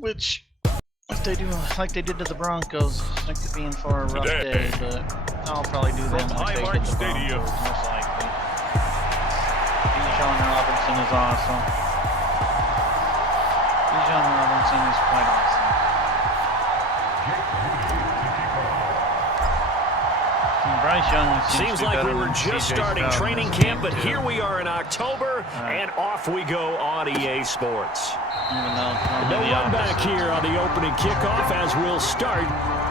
Which, if they do like they did to the Broncos, it could be in for a rough day, but I'll probably do them like they did the Broncos, most likely. Bijan Robinson is awesome. Bijan Robinson is quite awesome. Bryce Young seems like we were just starting training camp, but here we are in October, and off we go on EA Sports. No run back here on the opening kickoff as we'll start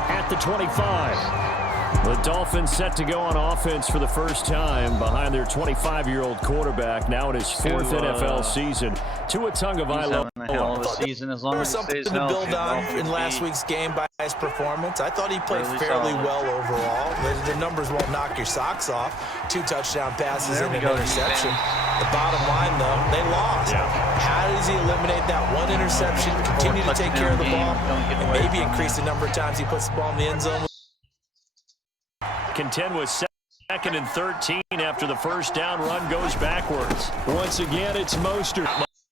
at the 25. The Dolphins set to go on offense for the first time behind their 25-year-old quarterback, now in his fourth NFL season. Tua Tagovailoa. A hell of a season as long as he stays something to build on healthy. in last week's game by his performance. I thought he played fairly well overall. The numbers won't knock your socks off. 2 touchdown passes and an interception. The bottom line, though, they lost. How does he eliminate that one interception, continue to take care of the ball, and maybe increase the number of times he puts the ball in the end zone? Contend with second and 13 after the first down run goes backwards. Once again, it's Mostert.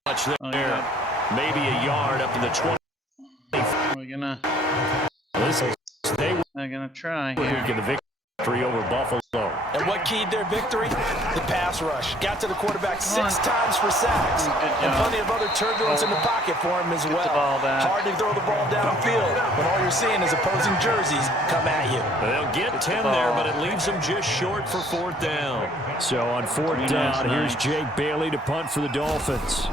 Much there. Maybe a yard up to the 20. They're gonna try here. Get the victory over Buffalo. And what keyed their victory? The pass rush. Got to the quarterback 6 times for sacks. And plenty of other turbulence in the pocket for him as well. Hard to throw the ball downfield when all you're seeing is opposing jerseys come at you. They'll get 10 there, but it leaves them just short for 4th down. So on 4th down, here's Jake Bailey to punt for the Dolphins.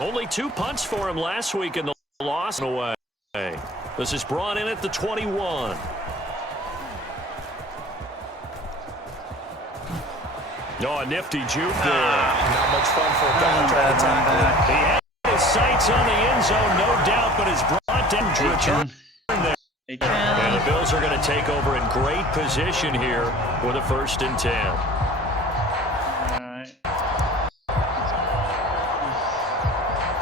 Only 2 punts for him last week in the loss away. This is brought in at the 21. Oh, a nifty juke there. Not much fun for a guy trying to tackle him. He had his sights on the end zone, no doubt, but is brought down to return there. And the Bills are going to take over in great position here with a 1st and 10.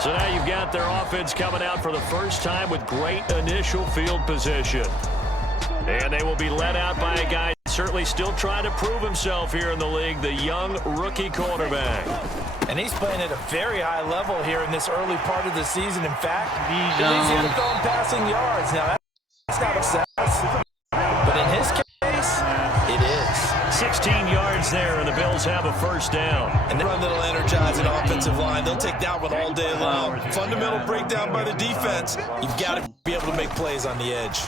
So now you've got their offense coming out for the first time with great initial field position. And they will be led out by a guy certainly still trying to prove himself here in the league, the young rookie quarterback. And he's playing at a very high level here in this early part of the season. In fact, he leads the NFL in passing yards. Now, that's not a success, but in his case, it is. 16 yards there, and the Bills have a 1st down. And they run that'll energize an offensive line. They'll take that one all day long. Fundamental breakdown by the defense. You've got to be able to make plays on the edge.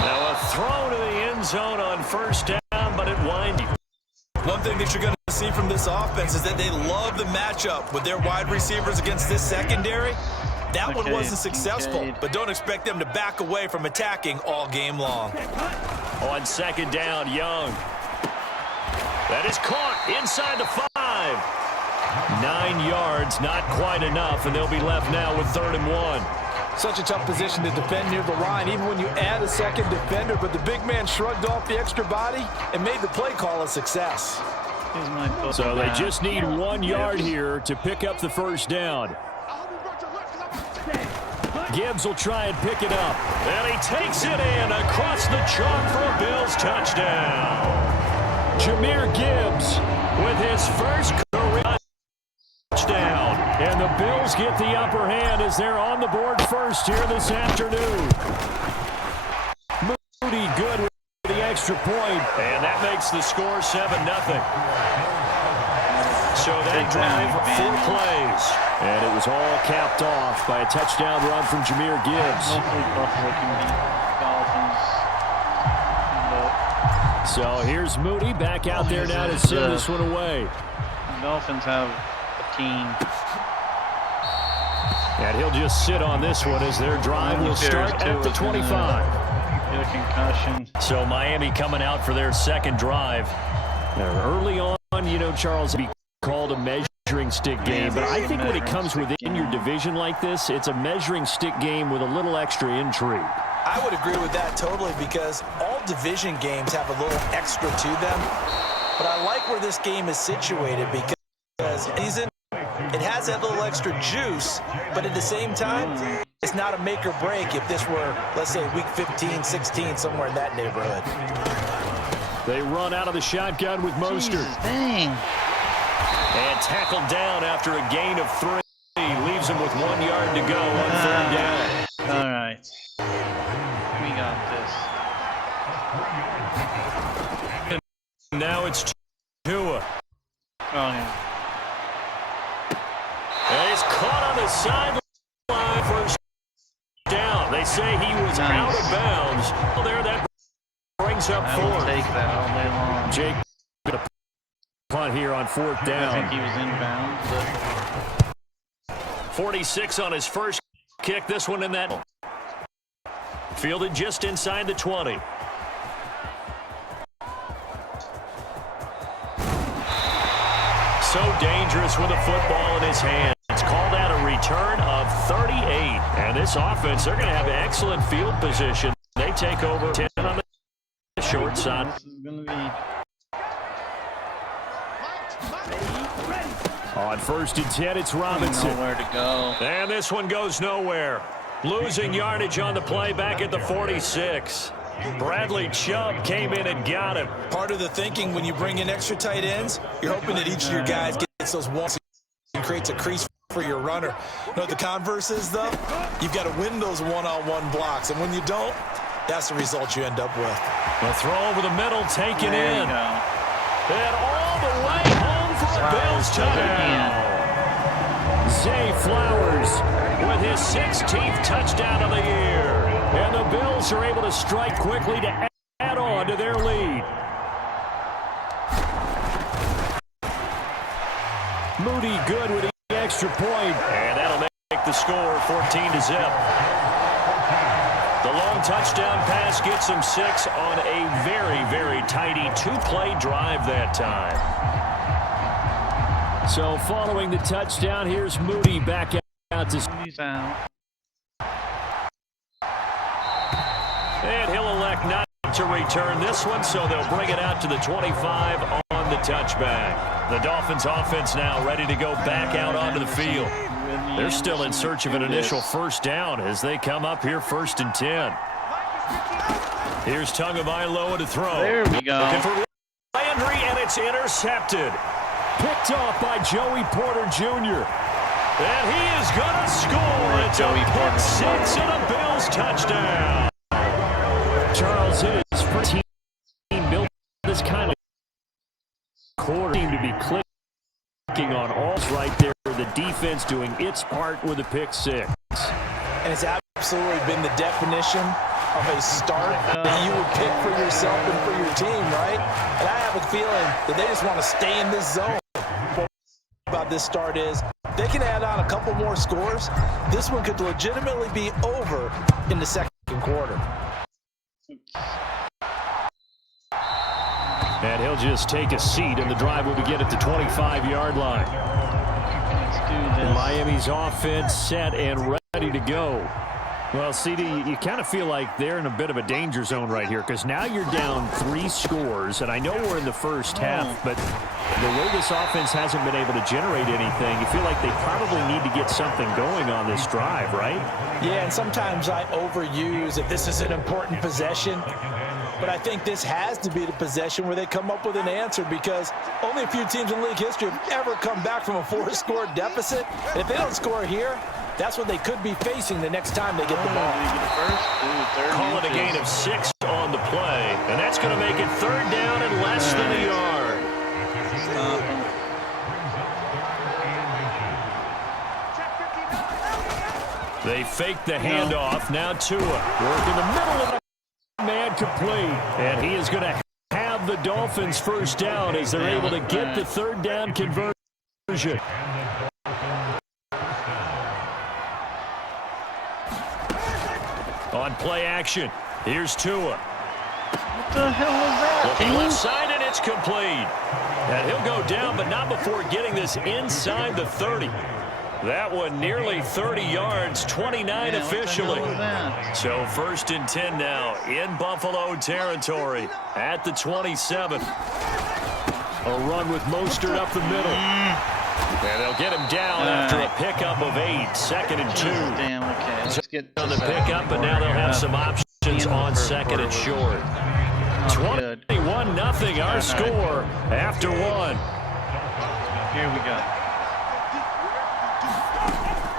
Now a throw to the end zone on 1st down, but it winding. One thing that you're going to see from this offense is that they love the matchup with their wide receivers against this secondary. That one wasn't successful, but don't expect them to back away from attacking all game long. On 2nd down, Young. That is caught inside the 5. 9 yards, not quite enough, and they'll be left now with 3rd and 1. Such a tough position to defend near the line, even when you add a second defender, but the big man shrugged off the extra body and made the play call a success. So they just need 1 yard here to pick up the 1st down. Gibbs will try and pick it up. And he takes it in across the chalk for a Bills touchdown. Jahmyr Gibbs with his first career touchdown. And the Bills get the upper hand as they're on the board first here this afternoon. Moody good with the extra point. And that makes the score 7-0. So that drive, 4 plays. And it was all capped off by a touchdown run from Jahmyr Gibbs. So here's Moody back out there now to send this one away. The Dolphins have a team. And he'll just sit on this one as their drive will start at the 25. Get a concussion. So Miami coming out for their 2nd drive. Early on, you know, Charles, be called a measuring stick game, but I think when it comes within your division like this, it's a measuring stick game with a little extra intrigue. I would agree with that totally because all division games have a little extra to them. But I like where this game is situated because it has that little extra juice, but at the same time, it's not a make or break if this were, let's say, week 15, 16, somewhere in that neighborhood. They run out of the shotgun with Mostert. Dang. And tackled down after a gain of 3. Leaves leaves him with 1 yard to go on third down. All right. We got this. And now it's Tua. Oh, yeah. And he's caught on the sideline for a down. They say he was out of bounds. Well, there, that brings up I will fourth. take that all day long. Jake, a punt here on fourth down. I think he was inbound, but 46 on his first kick. This one in that. Fielded just inside the 20. So dangerous with a football in his hands. It's called out a return of 38. And this offense, they're going to have excellent field position. They take over 10 on the short side. this is going to be... On first and 10, it's Robinson. Nowhere to go. And this one goes nowhere. Losing yardage on the play back at the 46. Bradley Chubb came in and got him. Part of the thinking when you bring in extra tight ends, you're hoping that each of your guys gets those ones and creates a crease for your runner. You know what the converse is, though? You've got to win those one-on-one blocks, and when you don't, that's the result you end up with. The throw over the middle taken There in. you go. And all the way home for a Bills touchdown. Zay Flowers with his 16th touchdown of the year. And the Bills are able to strike quickly to add on to their lead. Moody good with the extra point. And that'll make the score 14-0. The long touchdown pass gets them 6 on a very, very tidy 2-play drive that time. So following the touchdown, here's Moody back out to... He's out. And he'll elect not to return this one, so they'll bring it out to the 25 on the touchback. The Dolphins offense now ready to go back out onto the field. They're still in search of an initial first down as they come up here first and 10. Here's Tagovailoa to throw. There we go. Looking for Landry, and it's intercepted. Picked off by Joey Porter Jr. And he is going to score. It's a pick 6 and a Bills touchdown. Charles, it is for team built this kind of quarter team to be clicking on all right there. The defense doing its part with a pick 6. And it's absolutely been the definition of a start that you would pick for yourself and for your team, right? And I have a feeling that they just want to stay in this zone. What about this start is they can add on a couple more scores. This one could legitimately be over in the second quarter. And he'll just take a seat, and the drive will begin at the 25-yard line. Let's do this. Miami's offense set and ready to go. Well, CD, you kind of feel like they're in a bit of a danger zone right here because now you're down 3 scores, and I know we're in the first half, but the way this offense hasn't been able to generate anything, you feel like they probably need to get something going on this drive, right? Yeah, and sometimes I overuse if this is an important possession. But I think this has to be the possession where they come up with an answer because only a few teams in league history have ever come back from a 4-score deficit. And if they don't score here, that's what they could be facing the next time they get the ball. Call it a gain of 6 on the play, and that's going to make it third down and less than a yard. They fake the handoff. Now Tua work in the middle of the man complete, and he is going to have the Dolphins first down as they're able to get the third down conversion. On play action, here's Tua. What the hell was that? Looking left side, and it's complete. And he'll go down, but not before getting this inside the 30. That one nearly 30 yards, 29 officially. So first and 10 now in Buffalo territory at the 27. A run with Mostert up the middle. And they'll get him down after a pickup of 8, second and 2. Damn, okay. Let's get on the pickup, but now they'll have some options on second and short. 21-0 our score after 1. Here we go.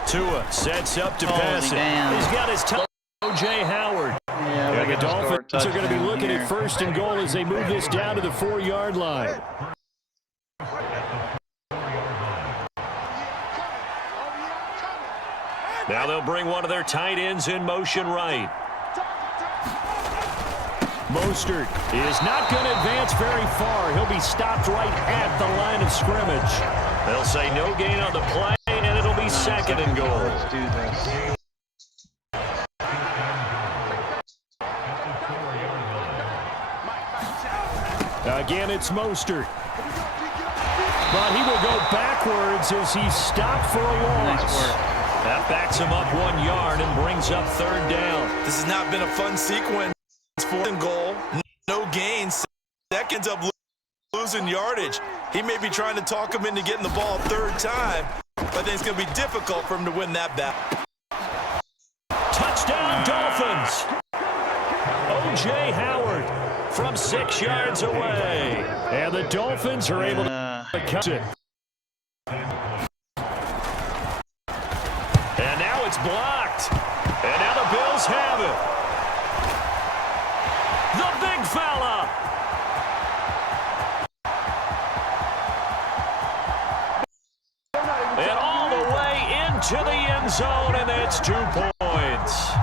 Tua sets up to pass it. Damn. He's got his toe. O.J. Howard. Yeah, And the Dolphins are going to be looking here. at 1st and goal as they move this down to the 4-yard line. Now they'll bring one of their tight ends in motion right. Mostert is not going to advance very far. He'll be stopped right at the line of scrimmage. They'll say no gain on the play, and it'll be 2nd and goal. Let's do this. Again, it's Mostert. But he will go backwards as he's stopped for a loss. Nice work. That backs him up 1 yard and brings up 3rd down. This has not been a fun sequence. 4th and goal, no gains. That ends up losing yardage. He may be trying to talk him into getting the ball 3rd time, but I think it's going to be difficult for him to win that battle. Touchdown, Dolphins. O.J. Howard from 6 yards away. And the Dolphins are able to catch it. And now it's blocked. And now the Bills have it. The big fella. And all the way into the end zone, and that's 2 points.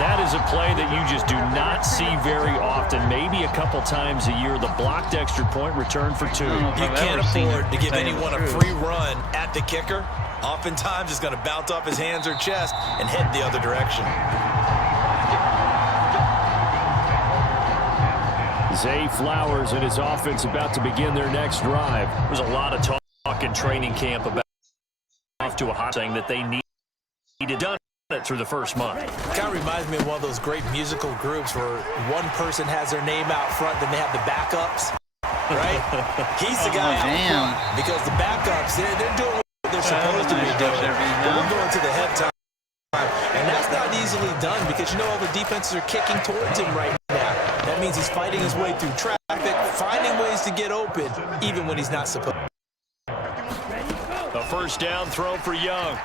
That is a play that you just do not see very often. Maybe a couple times a year. The blocked extra point return for 2. You can't afford to give anyone a free run at the kicker. Oftentimes, it's going to bounce off his hands or chest and head the other direction. Zay Flowers and his offense about to begin their next drive. There's a lot of talk in training camp about off to a hot saying that they needed done it through the first month. Kind of reminds me of one of those great musical groups where one person has their name out front, then they have the backups, right? He's the guy out front because the backups, they're doing what they're supposed to be doing. But we're going to the head time. And that's not easily done because, you know, all the defenses are kicking towards him right now. That means he's fighting his way through traffic, finding ways to get open, even when he's not supposed to. A 1st down throw for Young.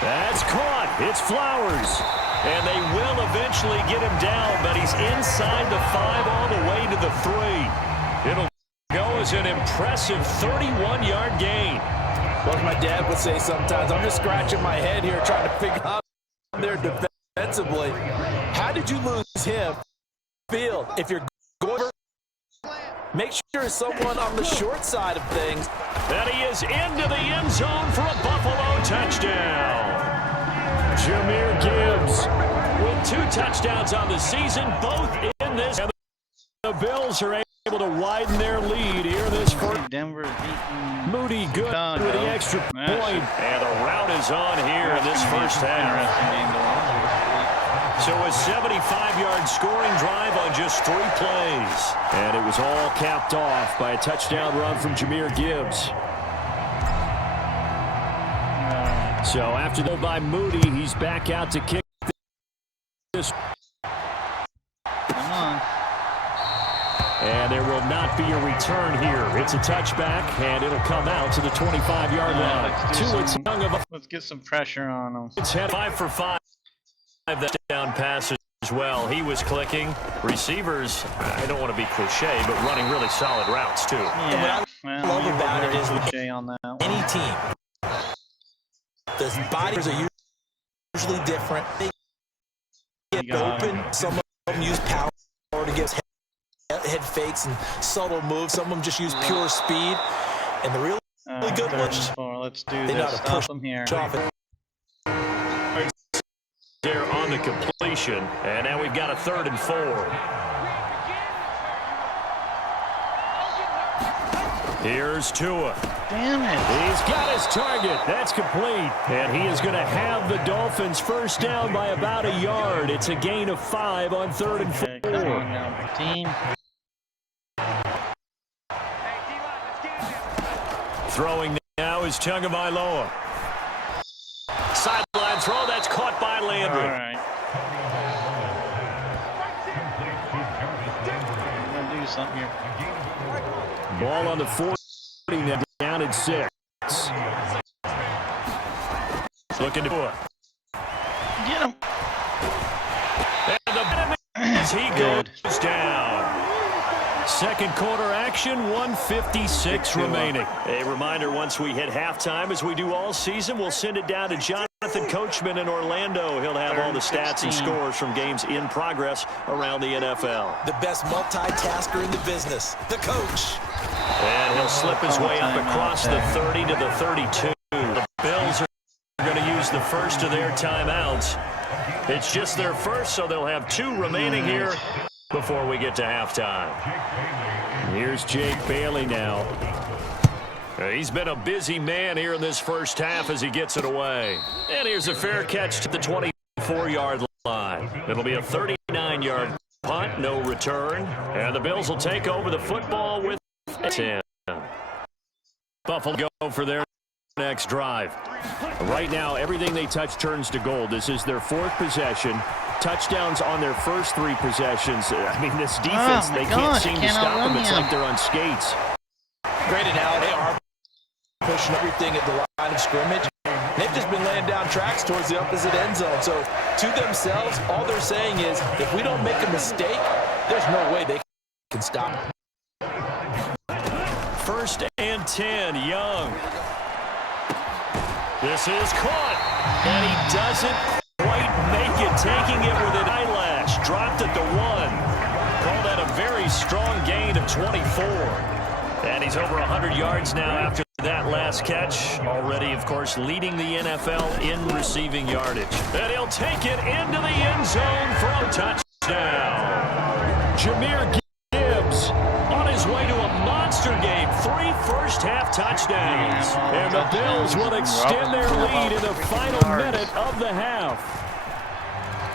That's caught. It's Flowers. And they will eventually get him down, but he's inside the 5 all the way to the 3. It'll go as an impressive 31-yard gain. What my dad would say sometimes, I'm just scratching my head here trying to figure out their defensively. How did you lose him? Field, if you're going, make sure it's someone on the short side of things. And he is into the end zone for a Buffalo touchdown. Jahmyr Gibbs with 2 touchdowns on the season, both in this. And the Bills are able to widen their lead here this first. Denver's beating Moody good Chicago. with the extra point. And the route is on here in this first half. So a 75-yard scoring drive on just 3 plays. And it was all capped off by a touchdown run from Jahmyr Gibbs. So after the by Moody, he's back out to kick this. Come on. And there will not be a return here. It's a touchback, and it'll come out to the 25-yard line. Let's get some pressure on them. It's 5 for 5. That down pass as well. He was clicking. Receivers, I don't want to be cliche, but running really solid routes, too. Yeah. And what I love about it is cliche on that. Any team, the bodies are usually different. They get open. Some of them use power to get head fakes and subtle moves. Some of them just use pure speed. And the really good ones, let's do they know this. how to push them here. There on the completion, and now we've got a 3rd and 4. Here's Tua. Damn it. He's got his target. That's complete. And he is going to have the Dolphins first down by about a yard. It's a gain of 5 on 3rd and 4. Come on now, team. Throwing now is Tagovailoa. Sideline throw, that's caught by Landry. All right. I'm going to do something here. Ball on the 40, now down at 6. Looking to it. Get him. And as he goes down. Second quarter action, 1:56 remaining. A reminder, once we hit halftime, as we do all season, we'll send it down to Jonathan Coachman in Orlando. He'll have all the stats and scores from games in progress around the NFL. The best multitasker in the business, the coach. And he'll slip his way up across the 30 to the 32. The Bills are going to use the first of their timeouts. It's just their first, so they'll have 2 remaining here before we get to halftime. Here's Jake Bailey now. He's been a busy man here in this first half as he gets it away. And here's a fair catch to the 24-yard line. It'll be a 39-yard punt, no return. And the Bills will take over the football with 10. Buffalo go for their next drive. Right now, everything they touch turns to gold. This is their 4th possession. Touchdowns on their first 3 possessions. I mean, this defense, they can't seem to stop them. It's like they're on skates. Great analogy. They are pushing everything at the line of scrimmage. They've just been laying down tracks towards the opposite end zone. So, to themselves, all they're saying is, if we don't make a mistake, there's no way they can stop it. 1st and 10, Young. This is caught, and he doesn't quite make it, taking it with an eyelash. Dropped at the 1. Called that a very strong gain of 24. And he's over 100 yards now after that last catch. Already, of course, leading the NFL in receiving yardage. And he'll take it into the end zone for a touchdown. Jahmyr Gibbs on his way to a monster game. 3 first-half touchdowns. And the Bills will extend their lead in the final minute of the half.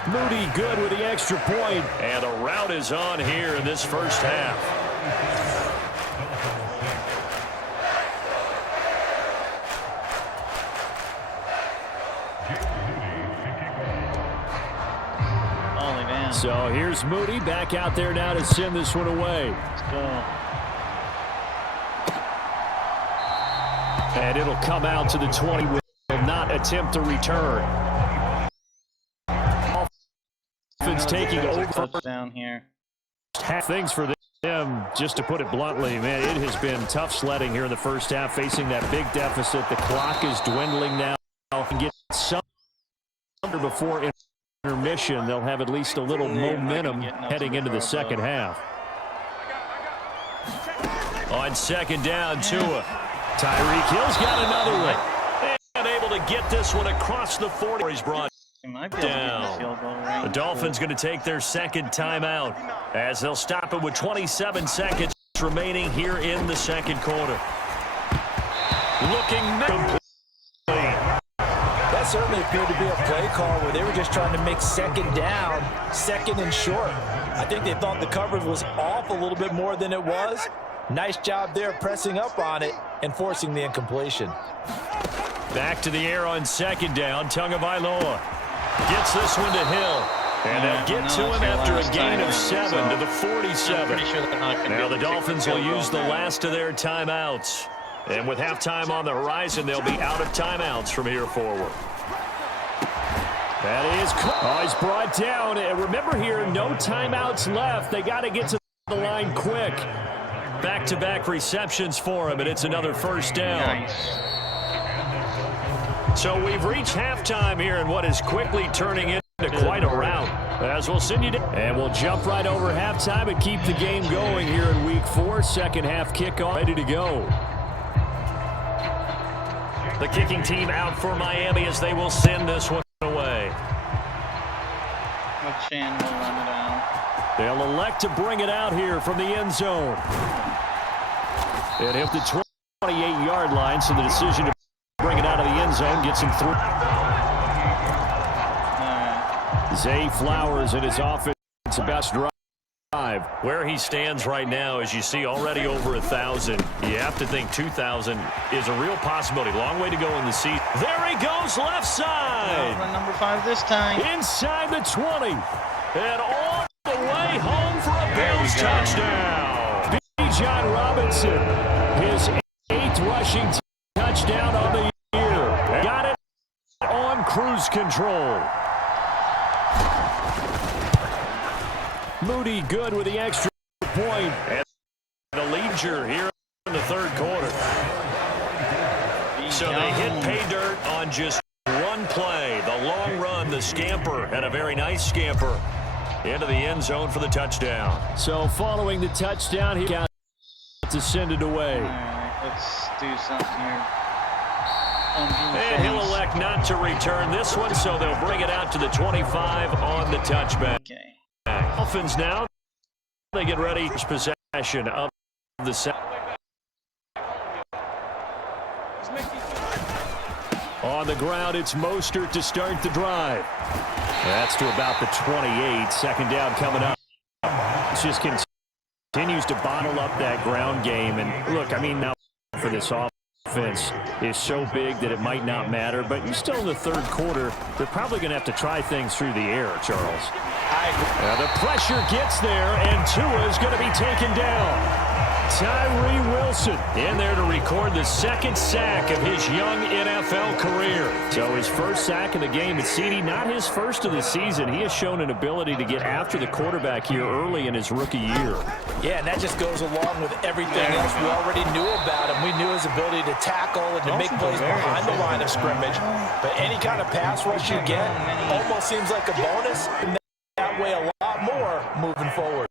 Moody good with the extra point. And a rout is on here in this first half. So here's Moody back out there now to send this one away. Let's go. And it'll come out to the 20. Will not attempt to return. Dolphins taking over. Down here. Half things for them, just to put it bluntly, man, it has been tough sledding here in the first half, facing that big deficit. The clock is dwindling now. And get some under before intermission. They'll have at least a little momentum heading into the second half. On second down, Tua. Tyreek Hill's got another one. And able to get this one across the 40. He's brought down. The Dolphins going to take their second timeout as they'll stop it with 27 seconds remaining here in the second quarter. Looking complete. That certainly appeared to be a play call where they were just trying to make second down, second and short. I think they thought the coverage was off a little bit more than it was. Nice job there pressing up on it and forcing the incompletion. Back to the air on second down. Tagovailoa gets this one to Hill. And they'll get to him after a gain of 7 to the 47. Now the Dolphins will use the last of their timeouts. And with halftime on the horizon, they'll be out of timeouts from here forward. That is, he's brought down. And remember here, no timeouts left. They got to get to the line quick. Back-to-back receptions for him, and it's another first down. Nice. So we've reached halftime here in what is quickly turning into quite a rout. As we'll send you to, and we'll jump right over halftime and keep the game going here in Week 4. Second half kickoff ready to go. The kicking team out for Miami as they will send this one away. Chan will run it out. They'll elect to bring it out here from the end zone. It hit the 28-yard line, so the decision to bring it out of the end zone gets him through. Zay Flowers in his offense, best drive. Where he stands right now, as you see, already over 1,000. You have to think 2,000 is a real possibility. Long way to go in the season. There he goes, left side. Run number 5 this time. Inside the 20. And all the way home for a Bills touchdown. Bijan Robinson, his 8th rushing touchdown touchdown on the year. Got it on cruise control. Moody good with the extra point. And the leader here in the third quarter. So they hit pay dirt on just one play. The long run, the scamper, and a very nice scamper into the end zone for the touchdown. So following the touchdown, he got to send it away. All right, let's do something here. And he'll elect not to return this one, so they'll bring it out to the 25 on the touchback. Okay. Dolphins now, they get ready for possession of the set. On the ground, it's Mostert to start the drive. That's to about the 28. Second down coming up. It just continues to bottle up that ground game. And look, I mean, now for this offense is so big that it might not matter. But you're still in the third quarter. They're probably going to have to try things through the air, Charles. The pressure gets there, and Tua is going to be taken down. Tyree Wilson in there to record the second sack of his young NFL career. So his first sack of the game at CD, not his first of the season. He has shown an ability to get after the quarterback here early in his rookie year. Yeah, and that just goes along with everything else we already knew about him. We knew his ability to tackle and to make plays behind the line of scrimmage. But any kind of pass rush you get almost seems like a bonus. And that way a lot more moving forward.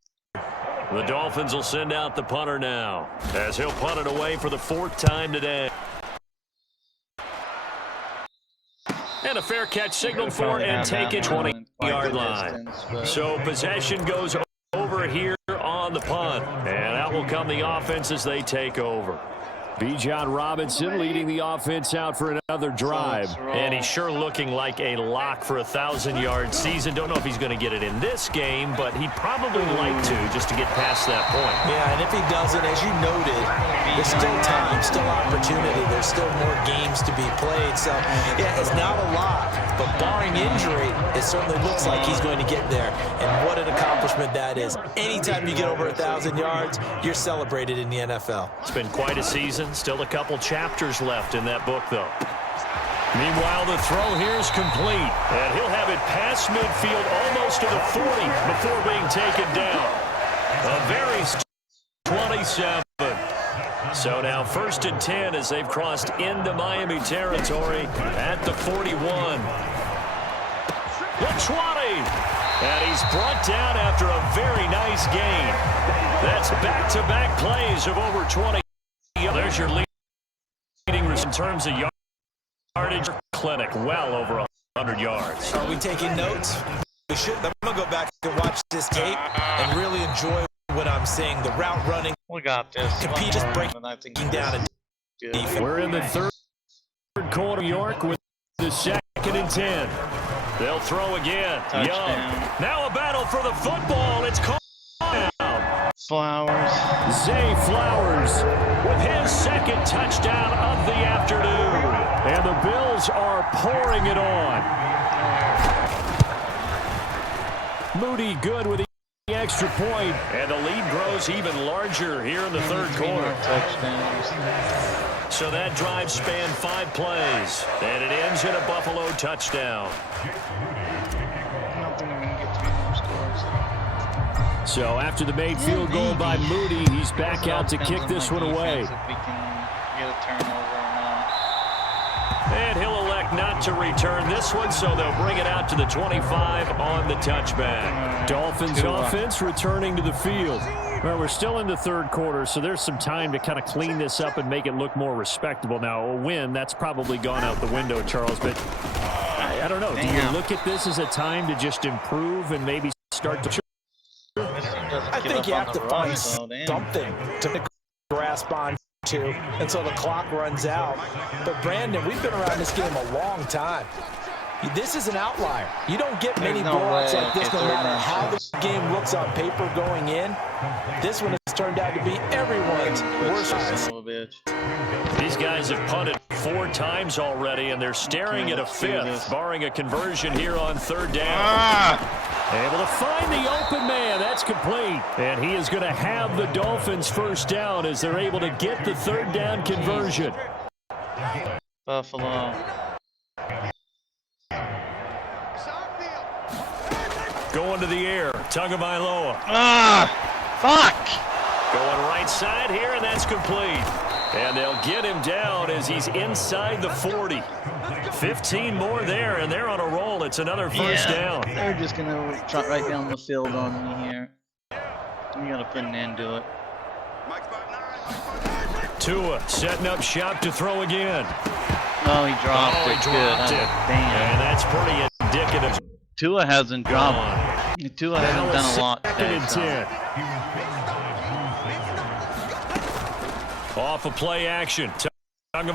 The Dolphins will send out the punter now, as he'll punt it away for the fourth time today. And a fair catch signaled for and taken 20-yard line. So possession goes over here on the punt. And out will come the offense as they take over. Bijan Robinson leading the offense out for another drive. And he's sure looking like a lock for a 1,000-yard season. Don't know if he's going to get it in this game, but he'd probably like to just to get past that point. Yeah, and if he doesn't, as you noted, there's still time, still opportunity. There's still more games to be played. So, yeah, it's not a lot, but barring injury, it certainly looks like he's going to get there. And what an accomplishment that is. Anytime you get over 1,000 yards, you're celebrated in the NFL. It's been quite a season. Still a couple chapters left in that book, though. Meanwhile, the throw here is complete. And he'll have it past midfield almost to the 40 before being taken down. A very 27. So now 1st and 10 as they've crossed into Miami territory at the 41. The 20. And he's brought down after a very nice gain. That's back-to-back plays of over 20. There's your leading in terms of yardage clinic, well over 100 yards. Are we taking notes? We should. I'm going to go back and watch this tape and really enjoy what I'm seeing. The route running. We got this. Compete just breaking down. And we're in the third quarter, New York, with the 2nd and 10. They'll throw again. Touchdown. Young. Now a battle for the football. It's called down. Flowers. Zay Flowers with his second touchdown of the afternoon. And the Bills are pouring it on. Moody good with the extra point. And the lead grows even larger here in the third quarter. So that drive spanned 5 plays. And it ends in a Buffalo touchdown. So after the made field goal by Moody, he's back out to kick this one away. And he'll elect not to return this one, so they'll bring it out to the 25 on the touchback. Dolphins offense returning to the field. Well, we're still in the third quarter, so there's some time to kind of clean this up and make it look more respectable. Now, a win, that's probably gone out the window, Charles, but I don't know. Do you look at this as a time to just improve and maybe start to... I think you have to find something to grasp on to until the clock runs out. But, Brandon, we've been around this game a long time. This is an outlier. You don't get many blowouts like this no matter how the game looks on paper going in. This one has turned out to be everyone's worst. These guys have punted 4 times already, and they're staring at a 5th, barring a conversion here on 3rd down. Able to find the open man. That's complete. And he is going to have the Dolphins first down as they're able to get the 3rd down conversion. Buffalo. Going to the air. Tagovailoa. Ah! Fuck! Going right side here, and that's complete. And they'll get him down as he's inside the 40. 15 more there, and they're on a roll. It's another first down. They're just going to trot right down the field on me here. You got to put an end to it. Tua setting up shop to throw again. Oh, he dropped it. He dropped it. Damn. And that's pretty indicative. Tua hasn't dropped. Tua hasn't done a lot today. So. Off of play action. Oh, good.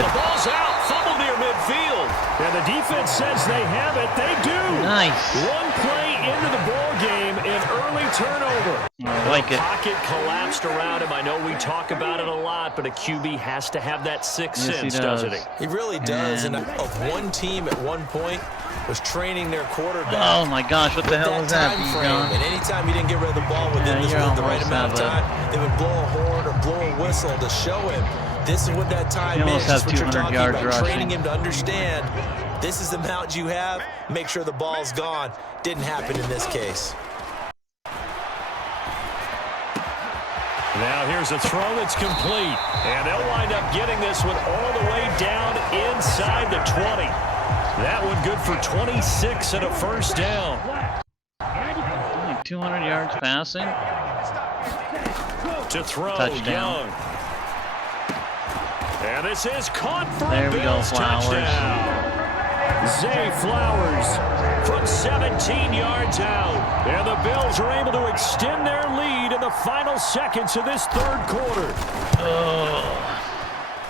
The ball's out. Fumble near midfield. And the defense says they have it. They do. Nice. One play into the ball game, an early turnover. I like it. Pocket collapsed around him. I know we talk about it a lot, but a QB has to have that sixth sense, doesn't he? He really does. And of one team at one point was training their quarterback. Oh my gosh, what the hell was that? And anytime you didn't get rid of the ball within the right amount of time, they would blow a horn or blow a whistle to show him this is what that time is. That's what you're talking about. Training him to understand this is the amount you have. Make sure the ball's gone. Didn't happen in this case. Now here's a throw that's complete. And they'll wind up getting this one all the way down inside the 20. That one good for 26 and a first down. Only 200 yards passing. To throw, Touchdown. Young. And this is caught for there a we Bills go, Flowers. touchdown. Zay Flowers from 17 yards out. And the Bills are able to extend their lead in the final seconds of this third quarter.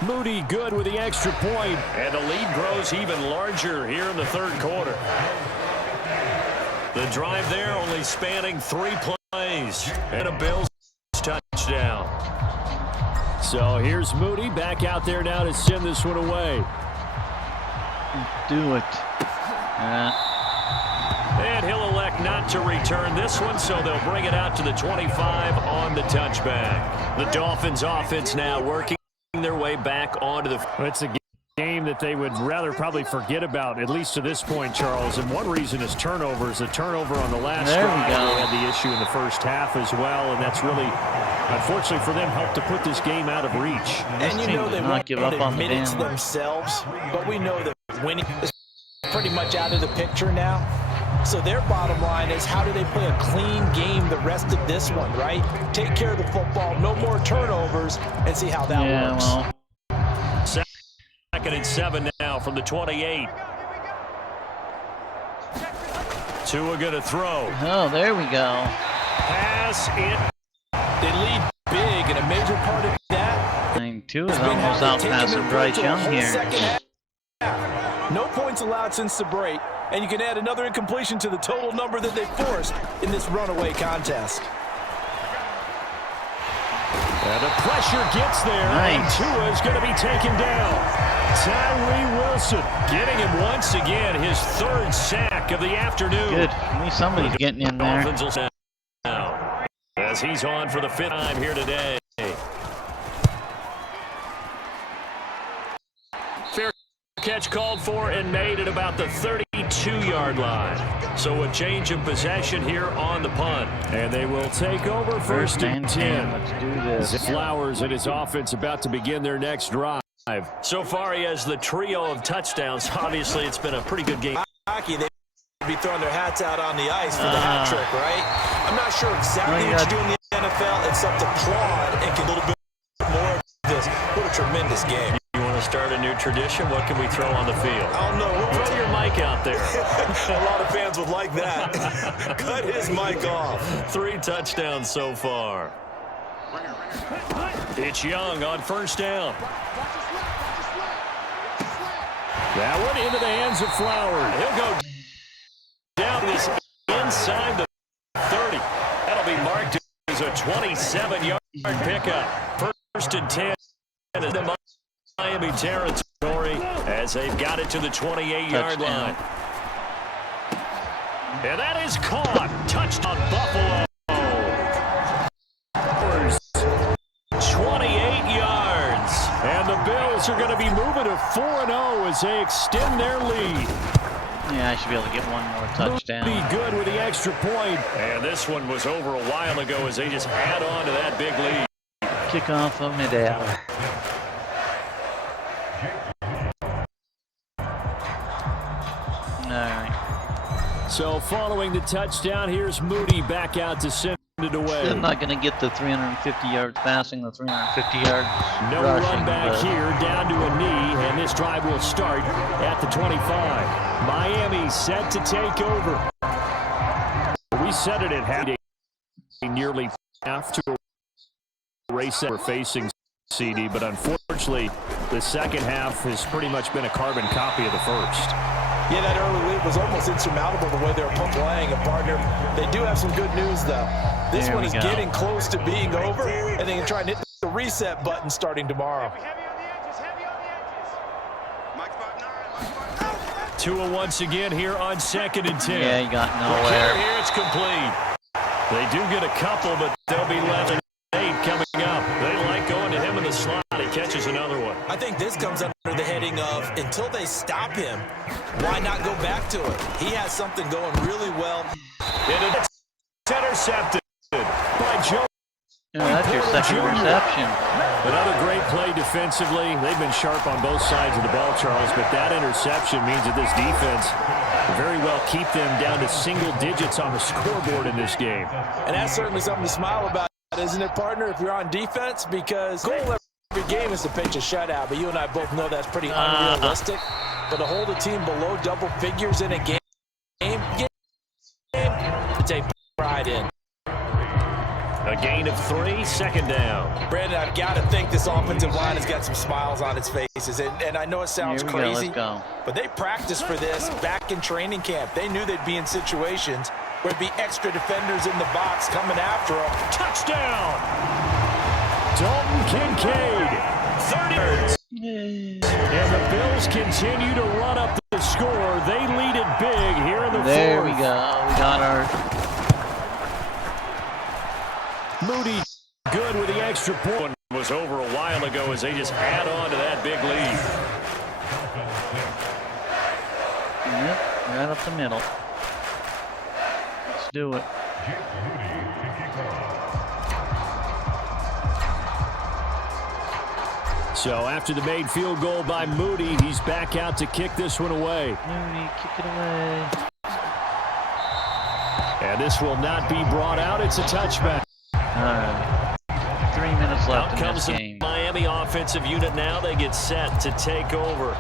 Moody good with the extra point, and the lead grows even larger here in the third quarter. The drive there only spanning 3 plays, and a Bills touchdown. So here's Moody back out there now to send this one away. Do it. And he'll elect not to return this one, so they'll bring it out to the 25 on the touchback. The Dolphins offense now working their way back onto the... It's a game that they would rather probably forget about, at least to this point, Charles. And one reason is turnovers. A turnover on the last drive. They had the issue in the first half as well, and that's really, unfortunately for them, helped to put this game out of reach. And you know they won't admit it to themselves, but we know that winning is pretty much out of the picture now. So their bottom line is, how do they play a clean game the rest of this one, right? Take care of the football, no more turnovers, and see how that works. Well. 2nd and 7 now from the 28. Tua gonna throw. Oh, there we go. Pass it. They lead big, and a major part of that. Tua is almost out passing Bryce Young here. No points allowed since the break. And you can add another incompletion to the total number that they forced in this runaway contest. And the pressure gets there, and Tua is going to be taken down. Tyree Wilson getting him once again, his 3rd sack of the afternoon. Good. At least somebody's getting in there. Dolphins will stand now as he's on for the 5th time here today. Fair catch called for and made at about the 32-yard line. So a change of possession here on the punt. And they will take over first and 10. Let's do this. Flowers and his offense about to begin their next drive. So far he has the trio of touchdowns. Obviously it's been a pretty good game. Hockey, they be throwing their hats out on the ice for the hat trick, right? I'm not sure exactly what you do in the NFL except applaud and get a little bit more of this. What a tremendous game. You want to start a new tradition? What can we throw on the field? I don't know. Throw your mic out there. A lot of fans would like that. Cut his mic off. 3 touchdowns so far. It's Young on first down. That one into the hands of Flowers. He'll go down this inside the 30. That'll be marked as a 27-yard pickup. First and 10 in the Miami territory as they've got it to the 28-yard line. And that is caught. Touchdown, Buffalo. 28 yards. And the the Bills are going to be moving to 4-0 as they extend their lead. Yeah, I should be able to get one more touchdown. Be good with the extra point. And this one was over a while ago as they just add on to that big lead. Kickoff of mid-hour. All right. So following the touchdown, here's Moody back out to send it away. Still not going to get the 350 yards passing, the 350 yards No rushing, run back here, down to a knee, and this drive will start at the 25. Miami set to take over. We said it at half, nearly half to race that we're facing, CD, but unfortunately, the second half has pretty much been a carbon copy of the first. Yeah, that early lead was almost insurmountable the way they were playing. And, partner, they do have some good news, though. This one is getting close to being over, and they can try and hit the reset button starting tomorrow. 2 once again here on 2nd and 10. Yeah, you got nowhere. Here it's complete. They do get a couple, but they'll be left in 8 coming up. They like going to him in the slot. He catches another one. I think this comes under the heading of, until they stop him, why not go back to it? He has something going really well. It's intercepted by Joe. That's your second reception. Another great play defensively. They've been sharp on both sides of the ball, Charles, but that interception means that this defense will very well keep them down to single digits on the scoreboard in this game. And that's certainly something to smile about, isn't it, partner, if you're on defense? Because goal every game is to pitch a shutout, but you and I both know that's pretty unrealistic. But to hold a team below double figures in a game to take pride in. A gain of 3, second down. Brandon, I've got to think this offensive line has got some smiles on its faces. And I know it sounds crazy, but they practiced for this back in training camp. They knew they'd be in situations where there'd be extra defenders in the box coming after them. Touchdown! Dalton Kincaid, 30 yards. And the Bills continue to run up the score. They lead it big here in the fourth. There we go. We got our... Moody good with the extra point. Was over a while ago as they just add on to that big lead. Yep, right up the middle. Let's do it. So after the made field goal by Moody, he's back out to kick this one away. Moody, kick it away. And this will not be brought out. It's a touchback. All right. 3 minutes left in Comes this the game. Miami offensive unit now. They get set to take over.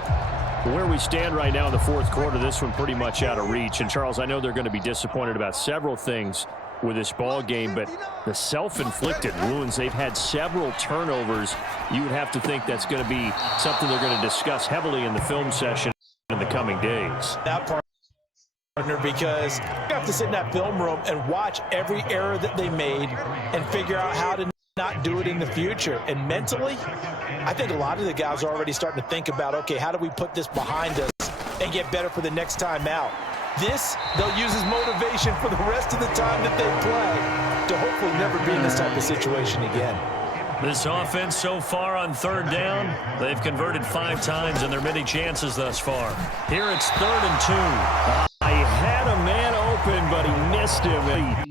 Where we stand right now in the fourth quarter, this one pretty much out of reach. And, Charles, I know they're going to be disappointed about several things with this ball game, but the self-inflicted wounds, they've had several turnovers. You would have to think that's going to be something they're going to discuss heavily in the film session in the coming days. That partner, because you have to sit in that film room and watch every error that they made and figure out how to not do it in the future. And mentally, I think a lot of the guys are already starting to think about, okay, how do we put this behind us and get better for the next time out? This, they'll use as motivation for the rest of the time that they play to hopefully never be in this type of situation again. This offense so far on 3rd down, they've converted 5 times in their many chances thus far. Here it's 3rd and 2. He had a man open, but he missed him.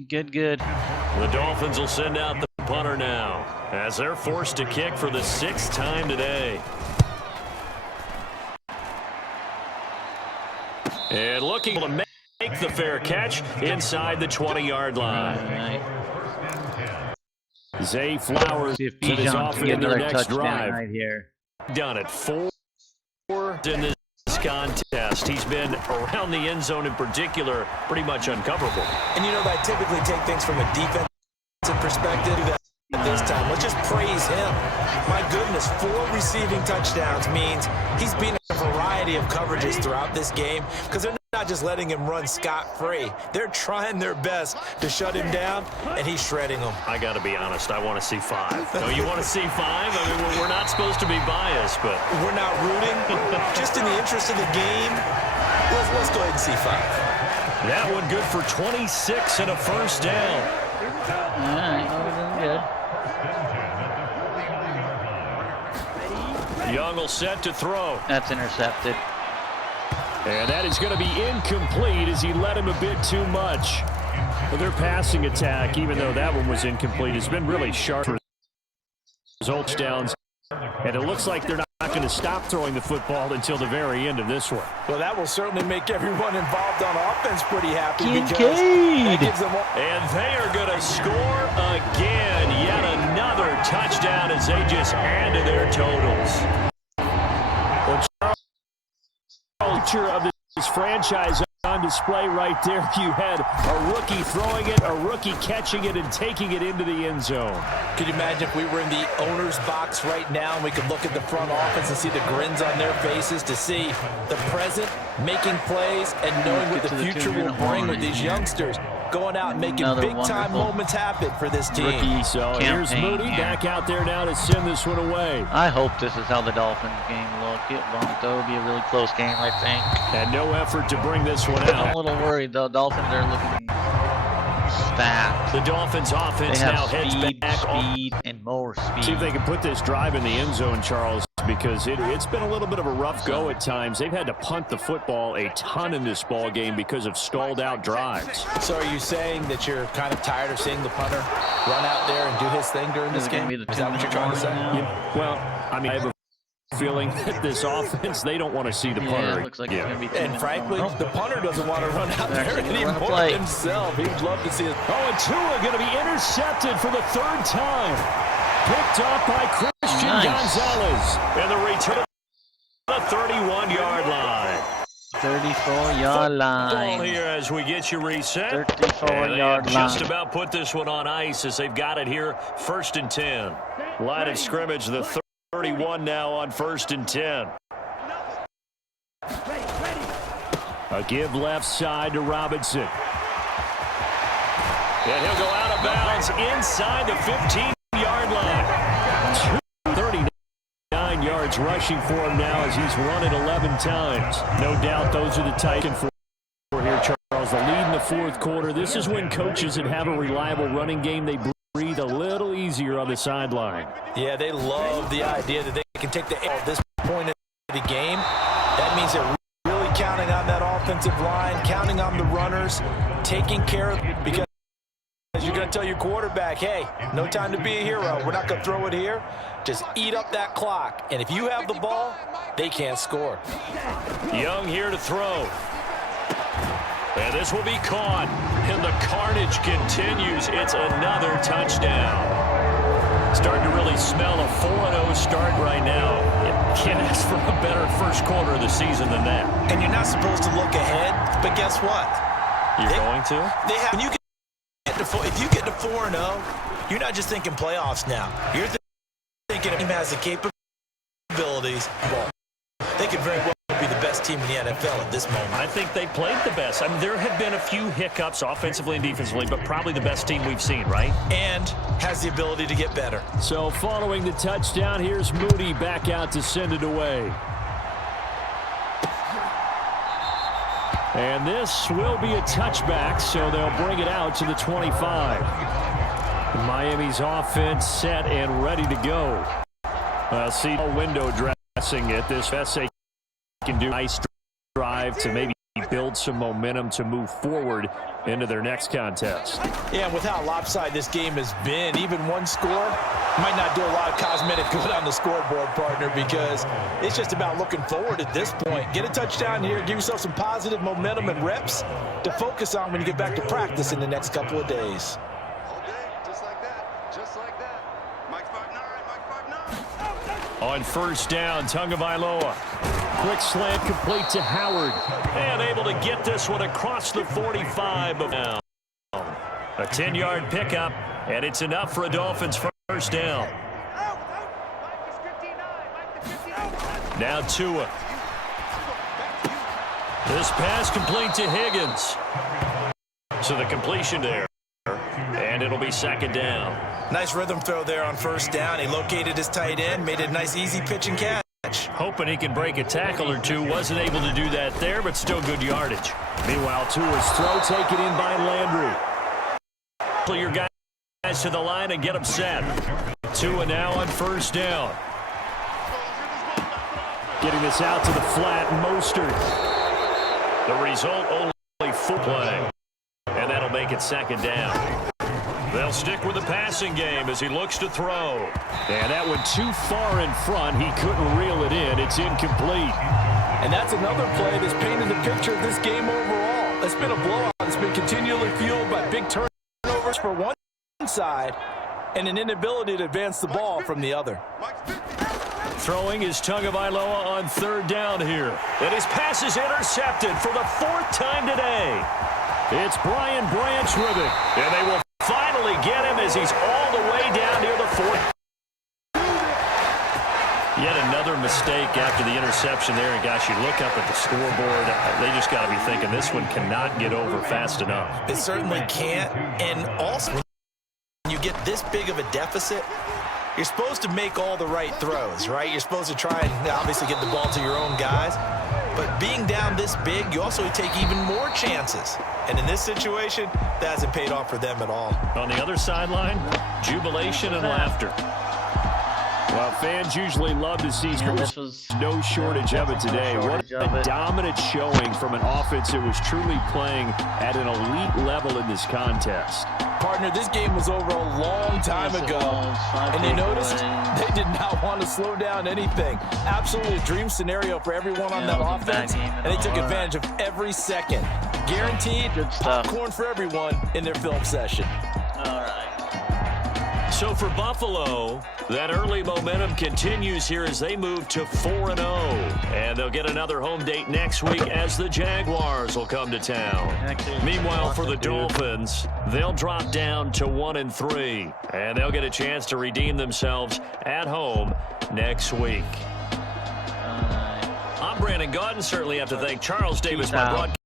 Good. The Dolphins will send out the punter now as they're forced to kick for the 6th time today. And looking to make the fair catch inside the 20-yard line. Right. Zay Flowers is off in their next drive. Right here. Done it 4 in this contest. He's been around the end zone in particular pretty much uncoverable. And you know, I typically take things from a defensive perspective. This time, let's just praise him. My goodness, 4 receiving touchdowns means he's beaten a variety of coverages throughout this game because they're not just letting him run scot-free. They're trying their best to shut him down, and he's shredding them. I got to be honest, I want to see 5. No, you want to see 5? I mean, we're not supposed to be biased, but... We're not rooting. Just in the interest of the game, let's go ahead and see 5. That one good for 26 and a first down. All right, well, we're doing good. Young will set to throw. That's intercepted. And that is going to be incomplete as he led him a bit too much. Well, their passing attack, even though that one was incomplete, has been really sharp. Results downs. And it looks like they're not going to stop throwing the football until the very end of this one. Well, that will certainly make everyone involved on offense pretty happy. Kincaid. And they are going to score again. Yet another touchdown as they just add to their totals. Well, Charles, picture of this franchise on display right there. You had a rookie throwing it, a rookie catching it, and taking it into the end zone. Could you imagine if we were in the owner's box right now and we could look at the front office and see the grins on their faces, to see the present making plays and knowing what the future will bring with these youngsters going out and making big-time moments happen for this team. So here's Moody back out there now to send this one away. I hope this is how the Dolphins game look. It won't, though. It'll be a really close game, I think. And no effort to bring this one out. I'm a little worried, though. Dolphins are looking stacked. The Dolphins offense now heads back. Speed, and more speed. See if they can put this drive in the end zone, Charles, because it's been a little bit of a rough go at times. They've had to punt the football a ton in this ball game because of stalled out drives. So are you saying that you're kind of tired of seeing the punter run out there and do his thing during this game? Is that what you're trying to say? Yeah, well, I mean, I have a feeling that this offense, they don't want to see the punter. It looks like it's going to be and frankly, the punter doesn't want to run out there anymore himself. He'd love to see it. Oh, and Tua going to be intercepted for the third time. Picked off by Christian Gonzalez. And the return the 31-yard line. 34-yard line. Ball here as we get you reset. 34-yard line. Just about put this one on ice as they've got it here. 1st and 10. Line of scrimmage, the 31 now on 1st and 10. A give left side to Robinson. And he'll go out of bounds inside the 15-yard line. 239 yards rushing for him now as he's run it 11 times. No doubt those are the Titan for here, Charles. The lead in the fourth quarter. This is when coaches that have a reliable running game, they breathe a little easier on the sideline. Yeah, they love the idea that they can take the air at this point in the game. That means they're really counting on that offensive line, counting on the runners, taking care of it, because you're going to tell your quarterback, hey, no time to be a hero. We're not going to throw it here. Just eat up that clock. And if you have the ball, they can't score. Young here to throw. And this will be caught. And the carnage continues. It's another touchdown. Starting to really smell a 4-0 start right now. You can't ask for a better first quarter of the season than that. And you're not supposed to look ahead, but guess what? You're going to? They have. When you if you get to 4-0, you're not just thinking playoffs now. You're thinking the team has the capabilities. Well, they could very well be the best team in the NFL at this moment. I think they played the best. I mean, there have been a few hiccups offensively and defensively, but probably the best team we've seen, right? And has the ability to get better. So following the touchdown, here's Moody back out to send it away. And this will be a touchback, so they'll bring it out to the 25. Miami's offense set and ready to go. See window dressing at this. Best they can do. Nice drive to maybe build some momentum to move forward into their next contest. Yeah, with how lopsided this game has been, even one score might not do a lot of cosmetic good on the scoreboard, partner, because it's just about looking forward at this point. Get a touchdown here, give yourself some positive momentum and reps to focus on when you get back to practice in the next couple of days. Just like that. Mike 5'9", On first down, Tagovailoa. Quick slant complete to Howard. And able to get this one across the 45 now. A 10-yard pickup, and it's enough for a Dolphins first down. Now Tua. This pass complete to Higgins. So the completion there. And it'll be second down. Nice rhythm throw there on first down. He located his tight end, made it a nice easy pitch and catch. Hoping he can break a tackle or two. Wasn't able to do that there, but still good yardage. Meanwhile, Tua's throw taken in by Landry. Pull your guys to the line and get them set. Tua now on first down. Getting this out to the flat, Mostert. The result, only full play. And that'll make it second down. They'll stick with the passing game as he looks to throw. And that one too far in front. He couldn't reel it in. It's incomplete. And that's another play that's painted the picture of this game overall. It's been a blowout. It's been continually fueled by big turnovers for one side and an inability to advance the ball from the other. Throwing is Tagovailoa on third down here. And his pass is intercepted for the 4th time today. It's Brian Branch with it. And they will finally get him as he's all the way down near the 4th. Yet another mistake after the interception there. And, gosh, you look up at the scoreboard. They just got to be thinking this one cannot get over fast enough. It certainly can't. And also, when you get this big of a deficit, you're supposed to make all the right throws, right? You're supposed to try and obviously get the ball to your own guys. But being down this big, you also take even more chances. And in this situation, that hasn't paid off for them at all. On the other sideline, jubilation and laughter. Well, fans usually love to see no shortage of it today. What a dominant showing from an offense that was truly playing at an elite level in this contest. Partner, this game was over a long time ago, and you noticed they did not want to slow down anything. Absolutely a dream scenario for everyone on that offense, and they took advantage of every second. Guaranteed popcorn for everyone in their film session. So for Buffalo, that early momentum continues here as they move to 4-0. And they'll get another home date next week as the Jaguars will come to town. Meanwhile, for the Dolphins, they'll drop down to 1-3. And they'll get a chance to redeem themselves at home next week. I'm Brandon Gaudin. Certainly have to thank Charles Davis, my broadcast.